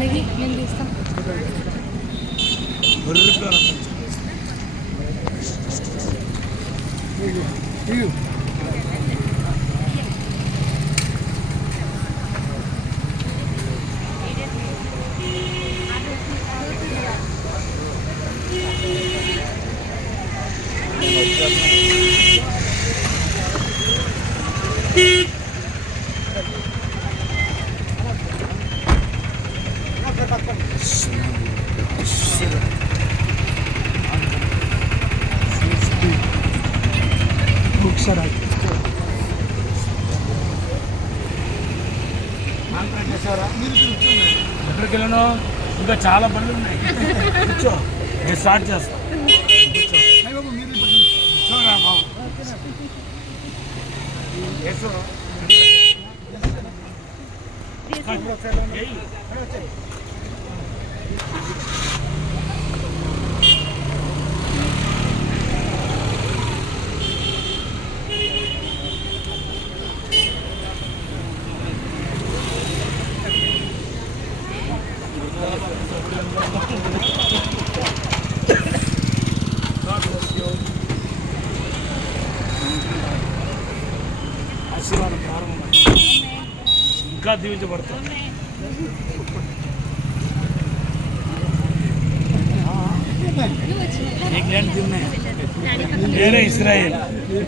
అలాగే మేము తీస్తాం ఎక్కడికి వెళ్ళను ఇంకా చాలా పనులు ఉన్నాయి. కూర్చో. నేను స్టార్ట్ చేస్తా. కూర్చో కూర్చోరా ఆశీర్వాదం ప్రారంభం ఇంకా దీవించబడతాం నీకు నేను తిన్నాయి వేరే ఇస్రాయేల్